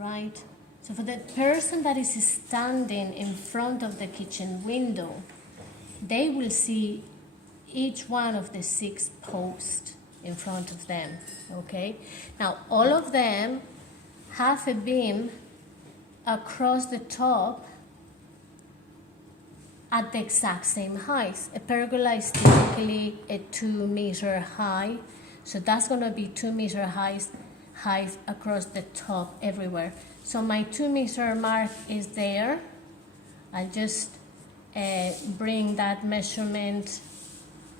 right. So for the person that is standing in front of the kitchen window, they will see each one of the 6 posts in front of them, okay? Now, all of them have a beam across the top at the exact same height. A pergola is typically a 2 meter high, so that's going to be 2 meter height across the top everywhere. So my 2 meter mark is there. I'll just bring that measurement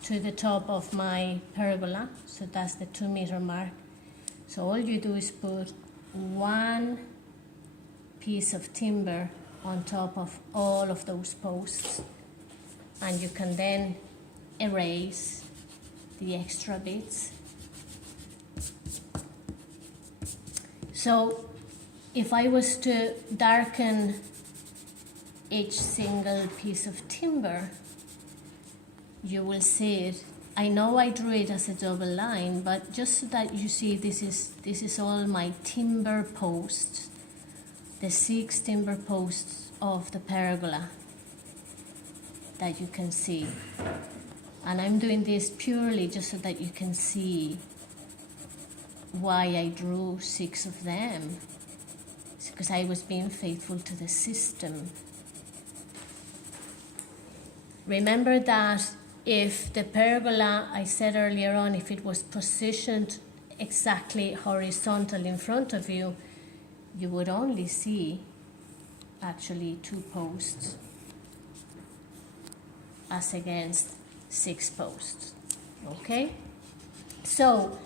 to the top of my pergola. So that's the 2 meter mark. So all you do is put 1 piece of timber on top of all of those posts, and you can then erase the extra bits. So if I was to darken each single piece of timber, you will see it. I know I drew it as a double line, but just so that you see, this is all my timber posts, the 6 timber posts of the pergola that you can see. And I'm doing this purely just so that you can see why I drew 6 of them. It's because I was being faithful to the system. Remember that if the pergola, I said earlier on, if it was positioned exactly horizontal in front of you, you would only see actually 2 posts as against 6 posts. Okay? So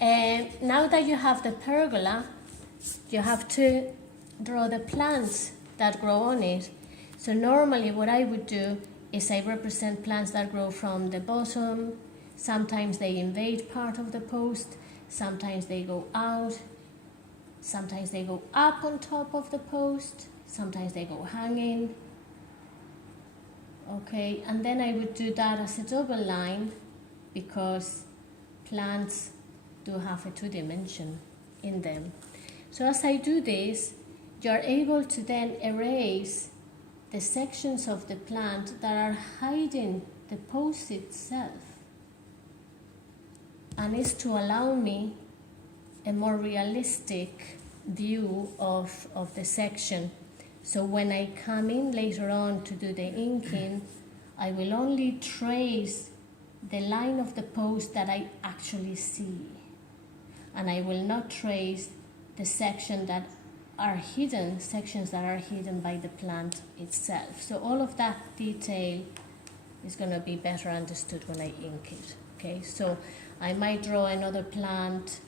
now that you have the pergola, you have to draw the plants that grow on it. So normally what I would do is I represent plants that grow from the bottom. Sometimes they invade part of the post, sometimes they go out, sometimes they go up on top of the post, sometimes they go hanging. Okay, and then I would do that as a double line because plants do have a 2-dimension in them. So as I do this, you're able to then erase the sections of the plant that are hiding the post itself, and is to allow me a more realistic view of the section. So when I come in later on to do the inking, I will only trace the line of the post that I actually see, and I will not trace the sections that are hidden by the plant itself. So all of that detail is going to be better understood when I ink it. Okay, so I might draw another plant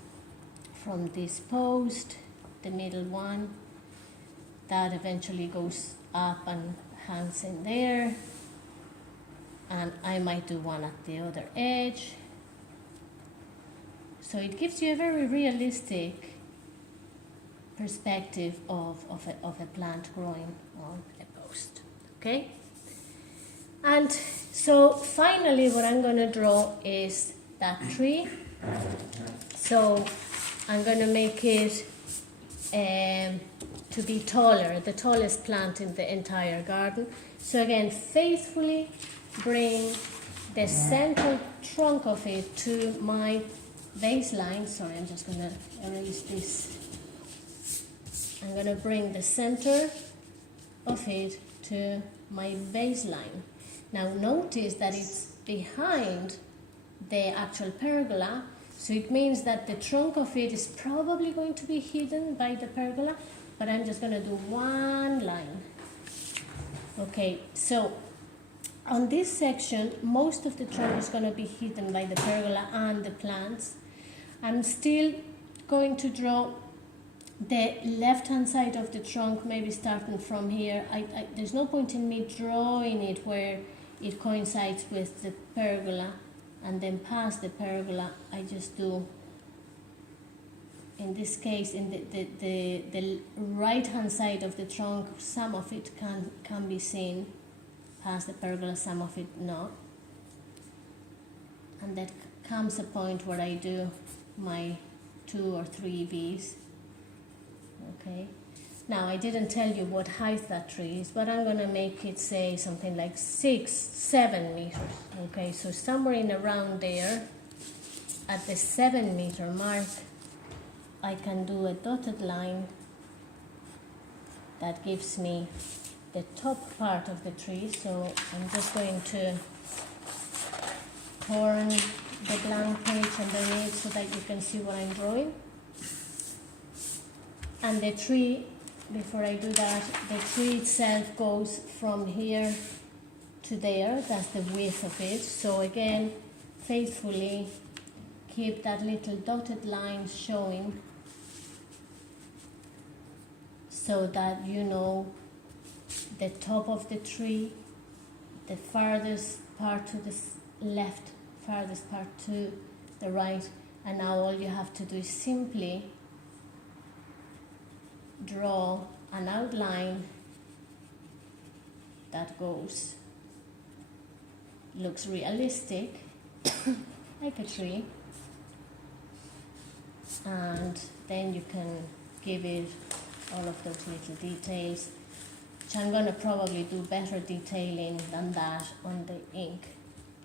from this post, the middle one, that eventually goes up and hangs in there, and I might do one at the other edge. So it gives you a very realistic perspective of a plant growing on a post. Okay? And so finally what I'm going to draw is that tree. So I'm going to make it to be taller, the tallest plant in the entire garden. So again, faithfully bring the central trunk of it to my baseline. Sorry, I'm just going to erase this. I'm going to bring the center of it to my baseline. Now notice that it's behind the actual pergola, so it means that the trunk of it is probably going to be hidden by the pergola, but I'm just going to do one line. Okay, so on this section, most of the trunk is going to be hidden by the pergola and the plants. I'm still going to draw the left-hand side of the trunk, maybe starting from here. There's no point in me drawing it where it coincides with the pergola and then past the pergola. I just do, in this case, in the right-hand side of the trunk, some of it can be seen past the pergola, some of it not. And that comes a point where I do my 2 or 3 V's. Okay, Now, I didn't tell you what height that tree is, but I'm going to make it say something like 6-7 meters. Okay, so somewhere in around there, at the 7 meter mark, I can do a dotted line that gives me the top part of the tree. So I'm just going to turn the blank page underneath so that you can see what I'm drawing. And the tree, before I do that, the tree itself goes from here to there. That's the width of it. So again, faithfully keep that little dotted line showing so that you know the top of the tree, the farthest part to the left, farthest part to the right, and now all you have to do is simply draw an outline that looks realistic, like a tree, and then you can give it all of those little details, which I'm going to probably do better detailing than that on the ink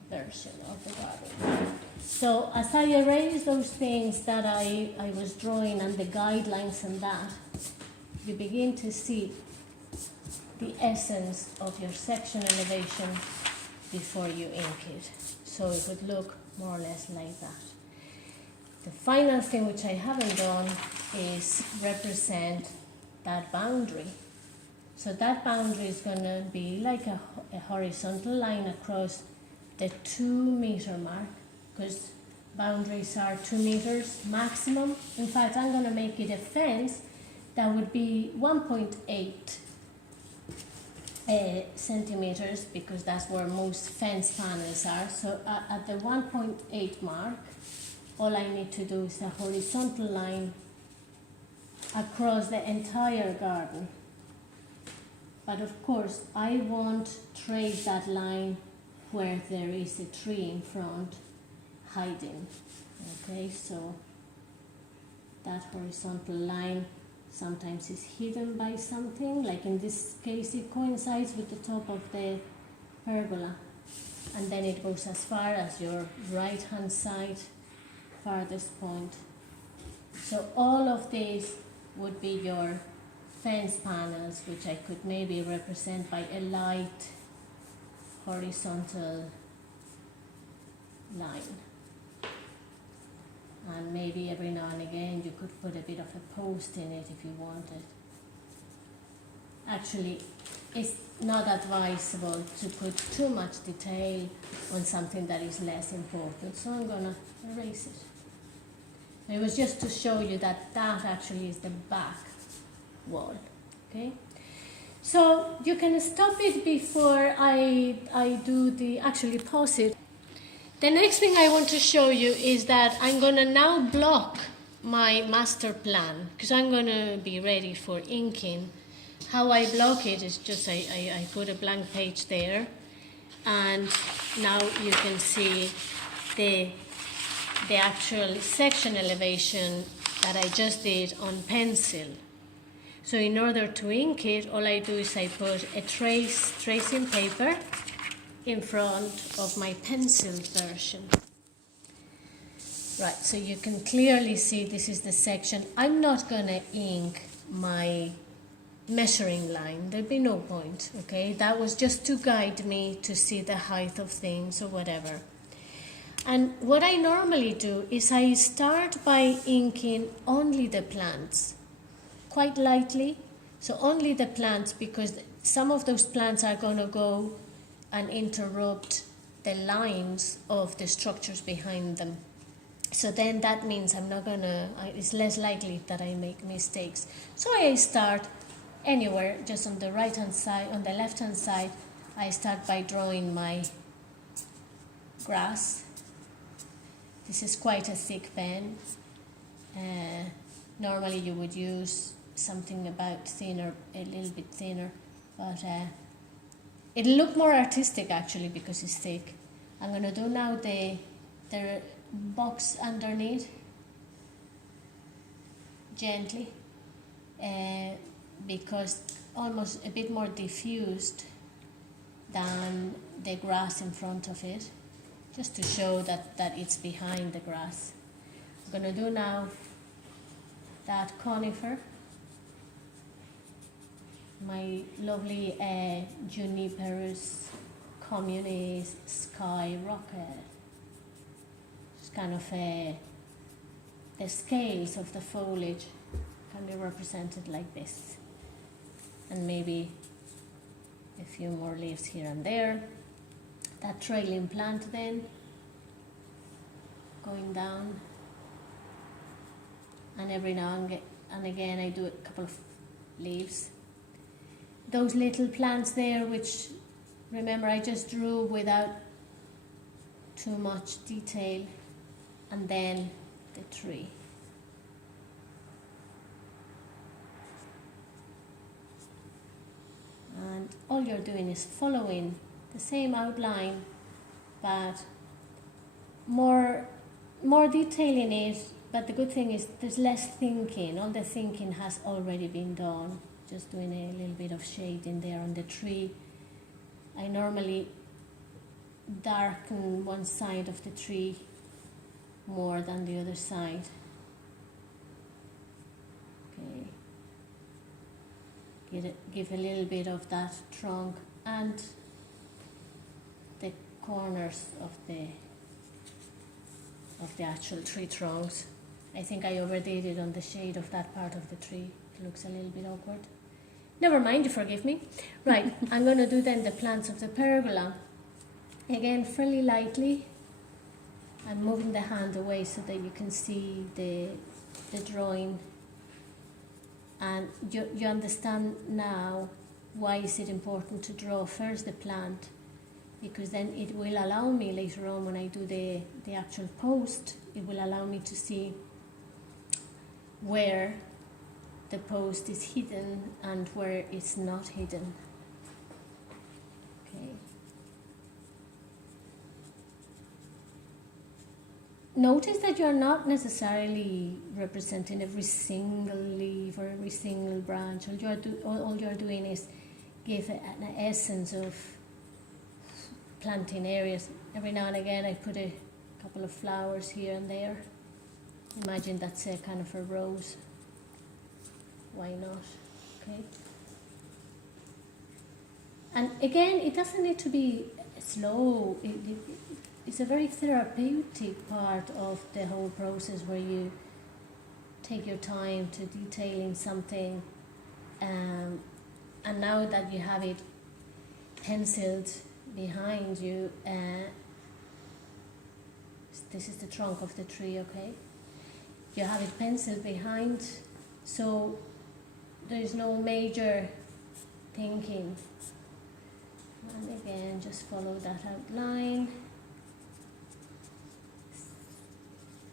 version of the garden. So as I erase those things that I was drawing and the guidelines and that, you begin to see the essence of your section elevation before you ink it. So it would look more or less like that. The final thing which I haven't done is represent that boundary. So that boundary is going to be like a horizontal line across the 2 meter mark, because boundaries are 2 meters maximum. In fact, I'm going to make it a fence that would be 1.8 centimeters, because that's where most fence panels are. So at the 1.8 mark, all I need to do is a horizontal line across the entire garden. But of course, I won't trace that line where there is a tree in front hiding. Okay, so that horizontal line sometimes is hidden by something, like in this case it coincides with the top of the pergola, and then it goes as far as your right hand side farthest point. So all of these would be your fence panels, which I could maybe represent by a light horizontal line. And maybe every now and again you could put a bit of a post in it if you wanted. Actually, it's not advisable to put too much detail on something that is less important, so I'm going to erase it. It was just to show you that that actually is the back wall. Okay, so you can stop it before I do the actually pause it. The next thing I want to show you is that I'm going to now block my master plan, because I'm going to be ready for inking. How I block it is just I put a blank page there, and now you can see the actual section elevation that I just did on pencil. So in order to ink it, all I do is I put a tracing paper in front of my pencil version. Right, so you can clearly see this is the section. I'm not going to ink my measuring line. There'd be no point, okay? That was just to guide me to see the height of things or whatever. And what I normally do is I start by inking only the plants, quite lightly. So only the plants, because some of those plants are going to go and interrupt the lines of the structures behind them. So then that means it's less likely that I make mistakes. So I start anywhere, just on the right hand side, on the left hand side, I start by drawing my grass. This is quite a thick pen. Normally you would use something about thinner, a little bit thinner, but it'll look more artistic actually because it's thick. I'm going to do now the box underneath, gently, because almost a bit more diffused than the grass in front of it, just to show that it's behind the grass. I'm going to do now that conifer, my lovely Juniperus communis sky rocket. It's kind of the scales of the foliage can be represented like this, and maybe a few more leaves here and there. That trailing plant then going down, and every now and again I do a couple of leaves. Those little plants there, which remember I just drew without too much detail, and then the tree. And all you're doing is following the same outline, but more detail in it. But the good thing is there's less thinking. All the thinking has already been done. Just doing a little bit of shading there on the tree. I normally darken one side of the tree more than the other side. Okay. Give a little bit of that trunk and the corners of the actual tree trunks. I think I overdid it on the shade of that part of the tree. It looks a little bit awkward. Never mind, you forgive me. Right, I'm going to do then the plants of the pergola. Again, fairly lightly. I'm moving the hand away so that you can see the drawing. And you understand now why is it important to draw first the plant, because then it will allow me later on when I do the actual post, it will allow me to see where the post is hidden and where it's not hidden. Okay. Notice that you're not necessarily representing every single leaf or every single branch. All you're doing is give an essence of planting areas. Every now and again I put a couple of flowers here and there. Imagine that's a kind of a rose. Why not? Okay. And again, it doesn't need to be slow. It's a very therapeutic part of the whole process where you take your time to detailing something, and now that you have it penciled behind you, this is the trunk of the tree, okay? You have it penciled behind, so there is no major thinking. And again, just follow that outline.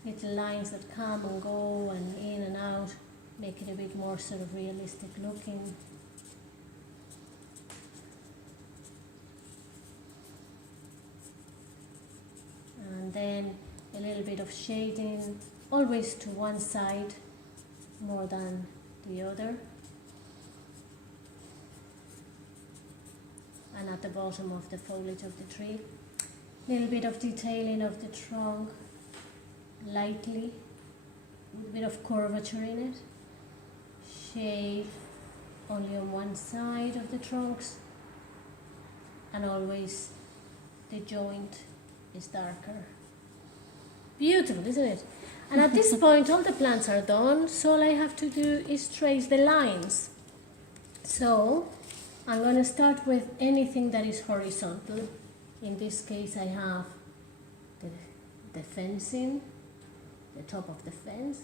Little lines that come and go and in and out, make it a bit more sort of realistic looking. And then a little bit of shading, always to one side more than the other. And at the bottom of the foliage of the tree. A little bit of detailing of the trunk, lightly, with a bit of curvature in it. Shade only on one side of the trunks, and always the joint is darker. Beautiful, isn't it? And at this point all the plants are done, so all I have to do is trace the lines. So I'm going to start with anything that is horizontal. In this case I have the fencing, the top of the fence.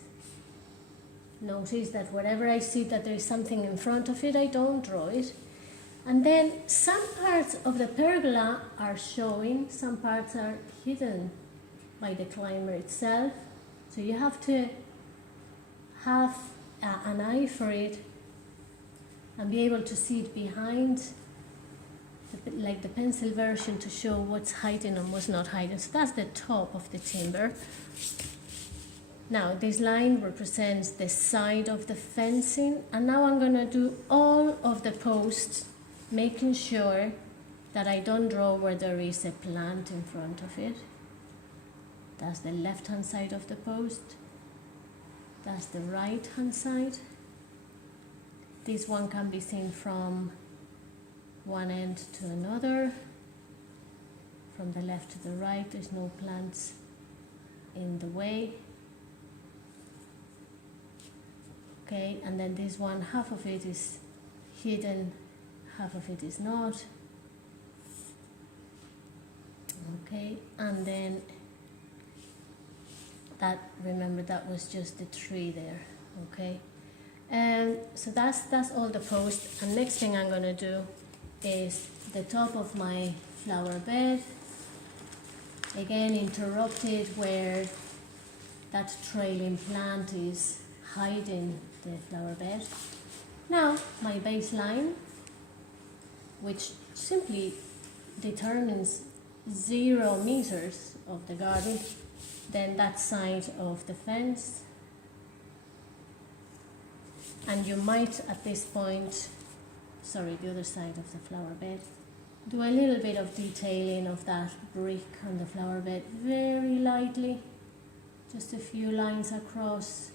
Notice that wherever I see that there is something in front of it, I don't draw it. And then some parts of the pergola are showing, some parts are hidden by the climber itself. So you have to have an eye for it and be able to see it behind, like the pencil version, to show what's hiding and what's not hiding. So that's the top of the timber. Now this line represents the side of the fencing, and now I'm going to do all of the posts, making sure that I don't draw where there is a plant in front of it. That's the left hand side of the post. That's the right hand side. This one can be seen from one end to another. From the left to the right, there's no plants in the way. Okay, and then this one, half of it is hidden, half of it is not. Okay, and then that, remember, that was just the tree there. Okay, so that's all the post. And next thing I'm going to do is the top of my flower bed. Again, interrupted where that trailing plant is hiding the flower bed. Now my baseline, which simply determines 0 meters of the garden, then that side of the fence, and you might at this point, sorry, the other side of the flower bed, do a little bit of detailing of that brick on the flower bed, very lightly, just a few lines across,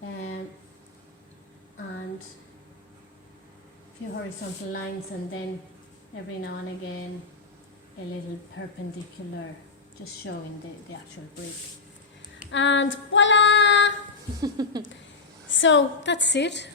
and a few horizontal lines, and then every now and again a little perpendicular, just showing the actual brick. And voila! So that's it.